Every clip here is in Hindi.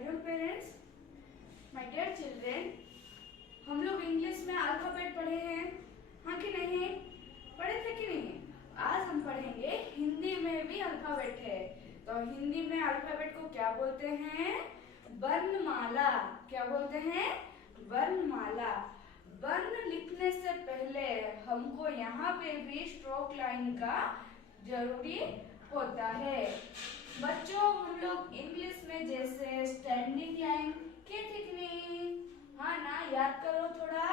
Hariom parents, my dear children. हम लोग इंग्लिश में अल्फाबेट पढ़े हैं, हाँ कि नहीं? पढ़े थे कि नहीं? आज हम पढ़ेंगे हिंदी में भी अल्फाबेट है। तो हिंदी में अल्फाबेट को क्या बोलते हैं? वर्णमाला। क्या बोलते हैं? वर्णमाला। वर्ण लिखने से पहले हमको यहाँ पे भी स्ट्रोक लाइन का जरूरी होता है। बच्चों, हम लोग इंग्लिश में जैसे स्टैंडिंग लाइन के थे कि नहीं? हाँ ना, याद करो थोड़ा।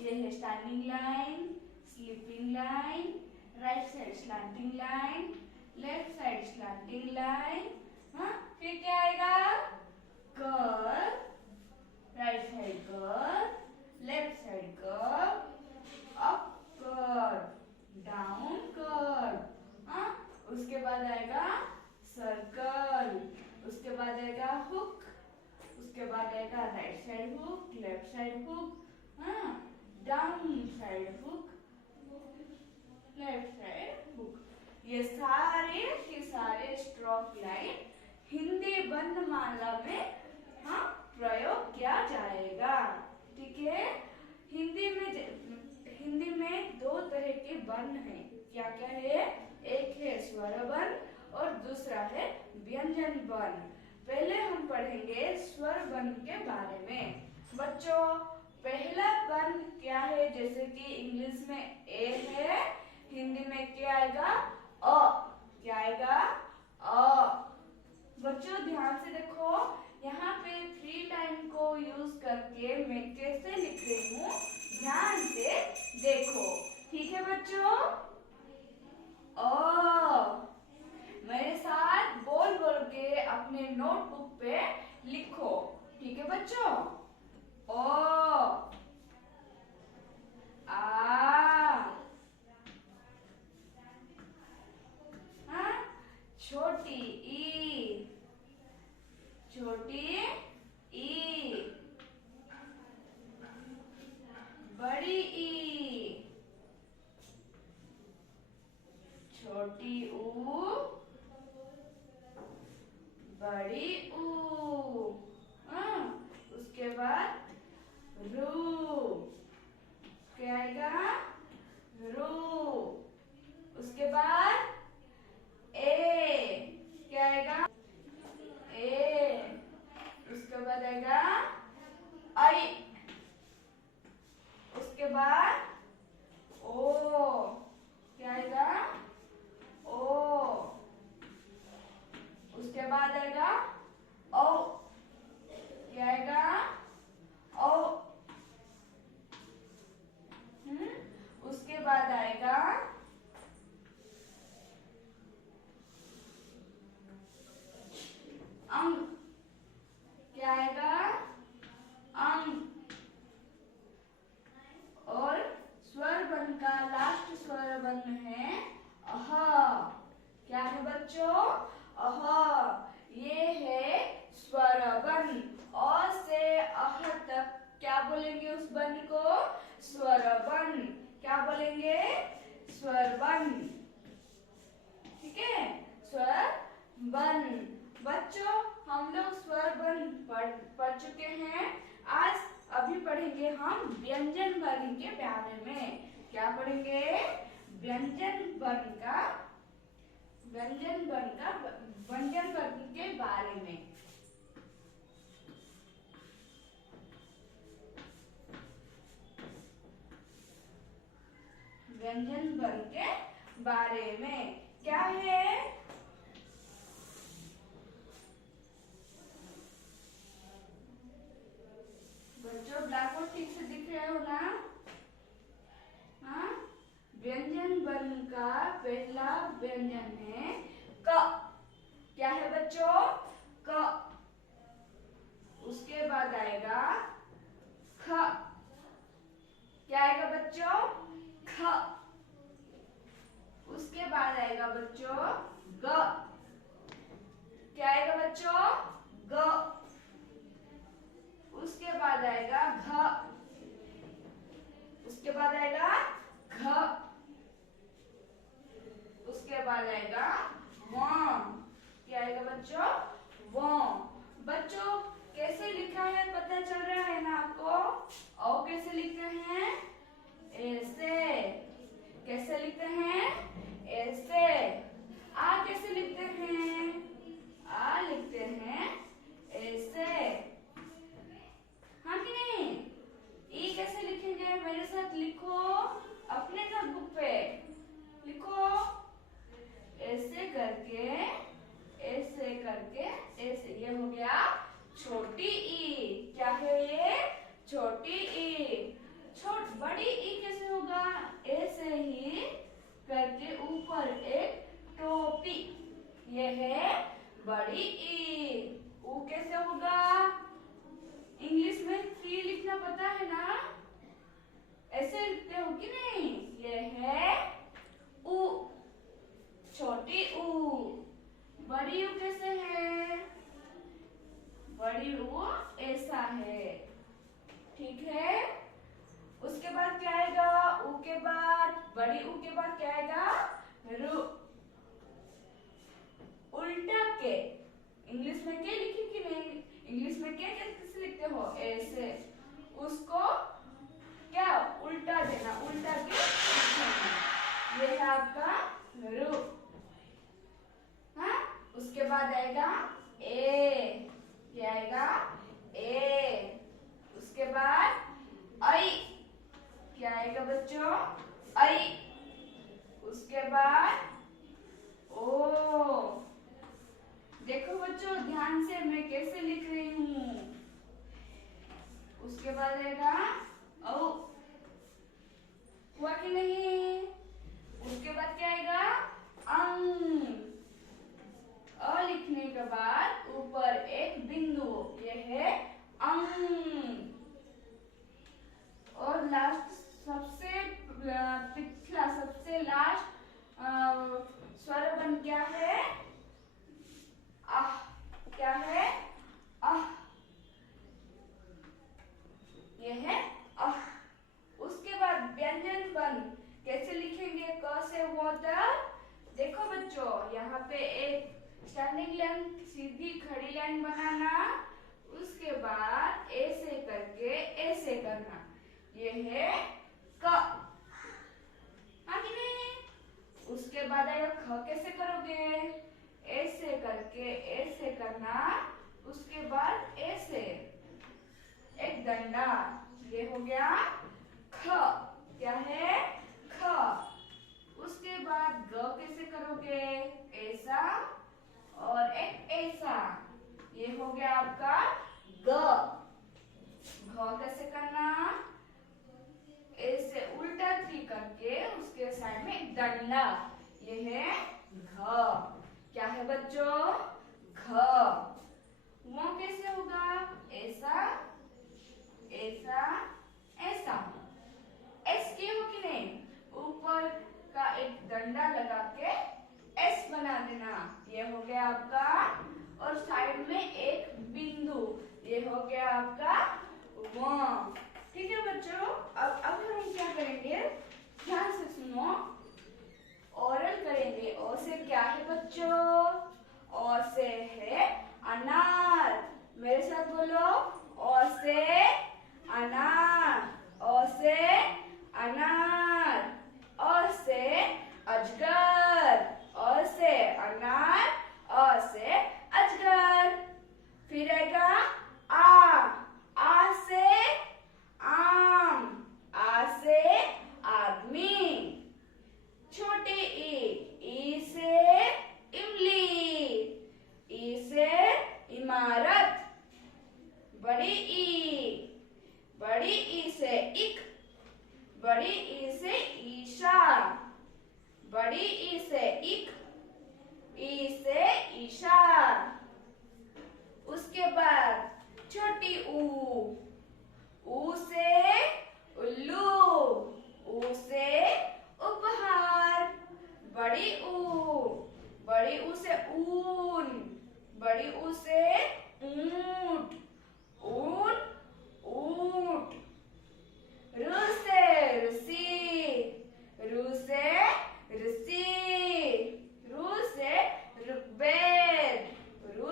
ये है standing line, sleeping line, right side slanting line, left side slanting line. हाँ, फिर क्या आएगा? Curve, right side curve, left side curve, up curve, down curve. हाँ, उसके बाद आएगा सर्कल, उसके बाद आएगा हुक, उसके बाद आएगा right side hook, left side hook, हाँ, down side hook, left side hook. ये सारे के सारे स्ट्रोक लाइन हिंदी वर्णमाला में हाँ प्रयोग किया जाएगा। ठीक है? हिंदी में दो तरह के वर्ण हैं। क्या क्या है? एक है स्वर वर्ण और दूसरा है व्यंजन वर्ण। पहले हम पढ़ेंगे स्वर वर्ण के बारे में। बच्चों, पहला वर्ण क्या है? जैसे कि इंग्लिश में ए है, हिंदी में क्या आएगा? अ। क्या आएगा? अ। बच्चों ध्यान से देखो, यहाँ पे 3 लाइन को यूज करके मैं कैसे लिख रही हूँ, ध्यान से देखो। ठीक है बच्चों? मेरे साथ बोल बोल के अपने नोटबुक पे लिखो। ठीक है बच्चों? ओ, आ, हाँ, छोटी ई, छोटी ई, बड़ी ई, छोटी ऊ, बड़ी ऊ। हाँ, उसके बाद रू, क्या आएगा? रू। उसके बाद ए, क्या आएगा? ए। उसके बाद आएगा आई। उसके बाद ओ, क्या आएगा? ओ। उसके बाद आएगा ओ, क्या आएगा? ओ। उसके बाद आएगा अंग। क्या आएगा? अंग। और स्वर वर्ण का लास्ट स्वर वर्ण है अह। क्या है बच्चों? अह। ये है स्वर वर्ण। अ से अह तक क्या बोलेंगे उस वर्ण को? स्वर वर्ण। क्या बोलेंगे? स्वर वर्ण। ठीक है? स्वर वर्ण। बच्चों, हम लोग स्वर वर्ण पढ़ चुके हैं। आज अभी पढ़ेंगे हम व्यंजन वर्ण के बारे में। क्या पढ़ेंगे? व्यंजन वर्ण के बारे में। व्यंजन वर्ण के बारे में क्या है? बच्चों, ब्लैक बोर्ड ठीक से दिख रहे हो ना? हाँ, व्यंजन वर्ण का पहला व्यंजन है क। क्या है बच्चों? क। उसके बाद आएगा ख। क्या आएगा बच्चों? ख। उसके बाद आएगा बच्चों कैसे लिखते हैं? ऐसे। कैसे लिखते हैं? ऐसे। आ कैसे लिखते हैं? आ लिखते हैं ऐसे। हाँ कि नहीं? ई कैसे लिखेंगे? मेरे साथ लिखो, अपने नोटबुक पे लिखो। ऐसे करके, ऐसे करके, ऐसे। ये हो गया छोटी ई। क्या है ये? छोटी ई। बड़ी ई कैसे होगा? ऐसे ही करके ऊपर एक टोपी। ये है बड़ी ई। ऊ कैसे होगा? इंग्लिश में 3 लिखना पता है ना? ऐसे लिखते हो कि नहीं? ये है ऊ, छोटी ऊ। बड़ी ऊ कैसे है? बड़ी ऊ ऐसा है। ठीक है। उसके बाद क्या आएगा? ऊ के बाद, बड़ी ऊ के बाद क्या आएगा? रू। उल्टा के। इंग्लिश में के लिखी कि नहीं? इंग्लिश में के कैसे लिखते हो? ऐसे। उसको क्या उल्टा देना, उल्टा के लिखना। ये है आपका रू। हाँ, उसके बाद आएगा ए। क्या आएगा? ए। उसके बाद आई। क्या आएगा बच्चों? आई। उसके बाद ओ। देखो बच्चों ध्यान से मैं कैसे लिख रही हूँ। उसके बाद आएगा औ। हुआ कि नहीं? उसके बाद क्या आएगा? अंग। अ लिखने के बाद ऊपर एक बिंदु। ये है अंग। और लास्ट सबसे पिछला, सबसे लास्ट स्वर बन क्या है? आह। क्या है? आह। ये है आह। उसके बाद व्यंजन बन कैसे लिखेंगे? क से वो तक। देखो बच्चों यहाँ पे एक स्टैंडिंग लाइन, सीधी खड़ी लाइन बनाना। उसके बाद ऐसे करके ऐसे करना। ये है क। हाँ कि नहीं? उसके बाद आएगा ख। कैसे करोगे? ऐसे करके ऐसे करना। उसके बाद ऐसे एक डंडा। ये हो गया ख। क्या है? ख। उसके बाद ग कैसे करोगे? ऐसा और एक ऐसा। ये हो गया आपका ग। घ कैसे करना? ऐसे उल्टा 3 करके उसके साइड में एक डंडा। ये है घ। क्या है बच्चों? घ। वो कैसे होगा? ऐसा, ऐसा, ऐसा। एस के हो कि नहीं? ऊपर का एक डंडा लगा के एस बना देना। ये हो गया आपका। और साइड में एक बिंदु। ये हो गया आपका व। ठीक है बच्चों, अब हम क्या करेंगे? ध्यान से सुनो। ओरल करेंगे। ओ से क्या है बच्चों? ओ से है अनार। मेरे साथ बोलो। ओ से अनार। ओ से अनार। ओ से अजगर। ओ से अनार। ओ से अजगर। फिर आएगा आ। आ से आम। आ से आदमी। छोटे ई से इमली। ई से इमारत। बड़ी ई से इक। बड़ी ई से ईशा। बड़ी ई से इक। ई से ईशा। उसके बाद छोटी ऊ। ऊ से उल्लू। ऊ से उपहार। बड़ी ऊ से ऊन। बड़ी ऊ से ऊंट। ऊन, ऊंट। रू से रूसी। रू से रूसी। रू से ऋग्वेद। रू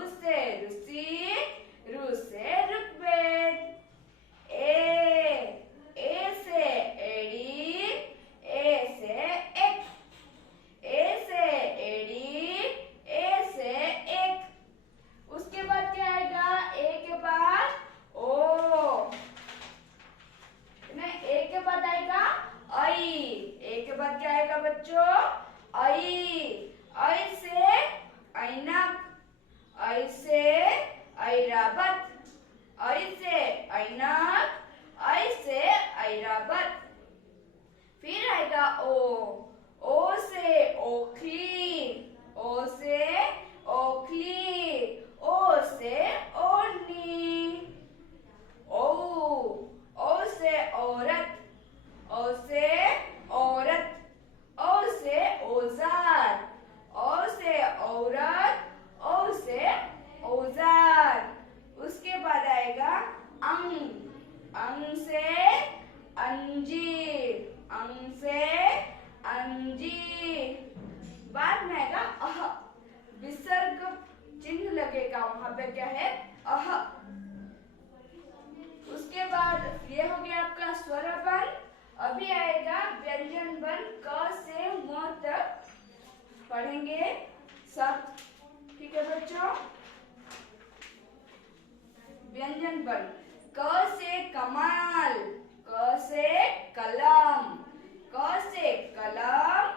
ऐरावत, ऐ से ऐनक, ऐ से ऐरावत। फिर आएगा ओ से ओखली, ओ से ओखली, ओ से ओढ़नी। ओ से औरत, ओ से औरत, ओ से औजार, ओ से औरत, ओ से औजार। उसके बाद आएगा अंग, अंग से अंजीर, अंग से अंजीर। बाद में आएगा अह, विसर्ग चिन्ह लगेगा वहां पे, क्या है अह। उसके बाद ये हो गया आपका स्वर वर्ण। अभी आएगा व्यंजन वर्ण, क से म तक पढ़ेंगे सब, ठीक है बच्चों। व्यंजन वर्ण, क से कमाल, क से कलम, क से कलम,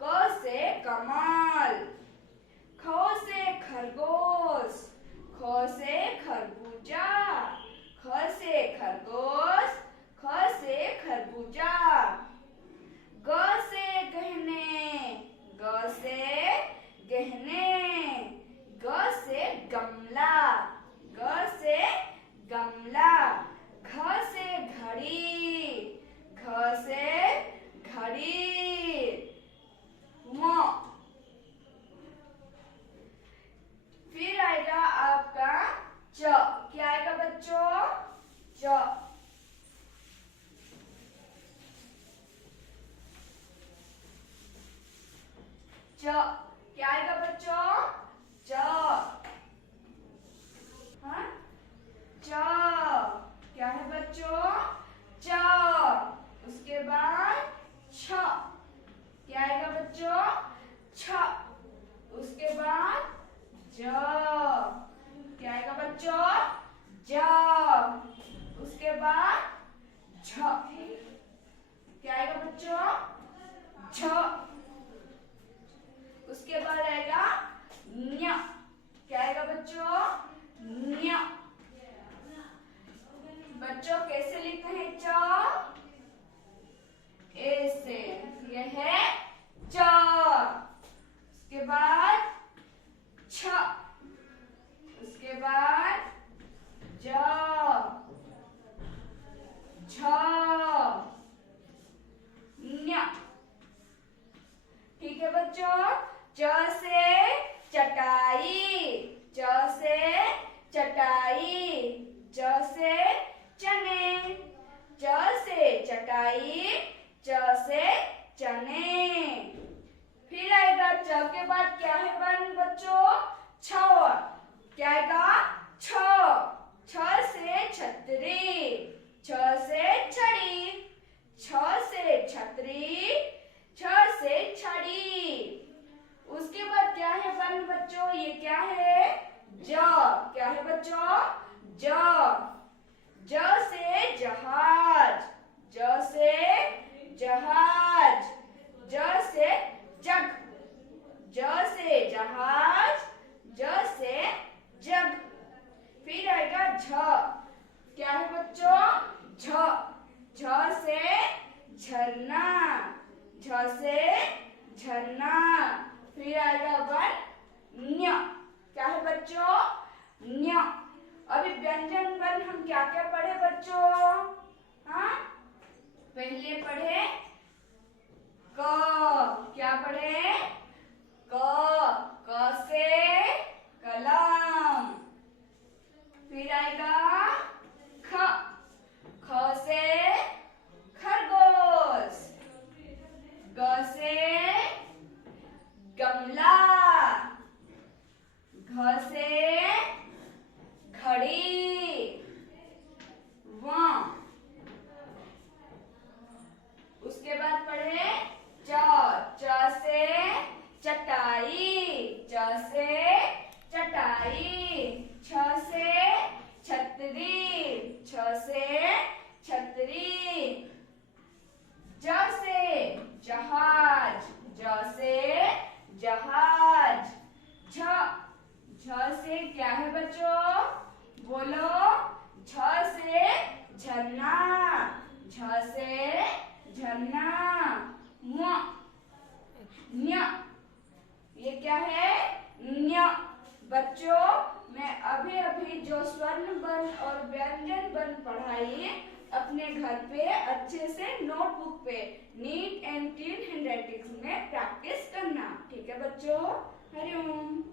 क से कमाल। ख से खरगोश, ख से खरबूजा, ख से खरगोश, ख से खरबूजा। ग से गहने, ग से गहने, ग से गमला, ग से गमला। घ से घड़ी, घ से घड़ी। म, फिर आएगा आपका च, क्या आएगा बच्चों च। च क्या आएगा बच्चों च, हाँ च क्या है बच्चों च। उसके बाद छ, क्या आएगा बच्चों छ। उसके बाद ज, क्या आएगा बच्चों ज। उसके बाद झ, क्या आएगा बच्चों झ। उसके बाद आएगा न्य, क्या आएगा बच्चों न्य। बच्चों कैसे लिखते हैं च, ए से, यह है च। उसके बाद छ, उसके बाद ज, झ, न्य। ठीक है बच्चों। च से चटाई, च से चटाई, च से चने, च से चटाई, च से चने। फिर आएगा च के बाद क्या है वर्ण बच्चों छ, क्या आएगा छ। छ से छतरी, छ से छड़ी, छ से छतरी, छ से छड़ी। उसके बाद क्या है वर्ण बच्चों, ये क्या है ज, क्या है बच्चों ज। ज से जहाज, ज से जहाज, ज से जग, ज से जहाज, ज से जग। फिर आएगा झ, क्या है बच्चों झ। झ से झरना, झ से झरना। फिर आएगा वर्ण न्य, क्या है बच्चों न्य। अभी व्यंजन वर्ण हम क्या क्या पढ़े बच्चों, हाँ पहले पढ़े क, क्या पढ़े क, क से कलम। फिर आएगा ख, ख से खरगोश, ग से गमला, घ से घड़ी, व। उसके बाद पढ़े च, च से चटाई, च से चटाई, छ से छतरी, छ से छतरी। ज से जहाज, ज से जहाज, झ, झ से क्या है बच्चों बोलो, झ से झरना, झ से झरना। न्य, ये क्या है? न्य। बच्चों, मैं अभी अभी जो स्वर्ण वर्ण और व्यंजन वर्ण पढ़ाई, अपने घर पे अच्छे से नोटबुक पे नीट एंड क्लीन हैंडराइटिंग में प्रैक्टिस करना। ठीक है बच्चों? हरिओम।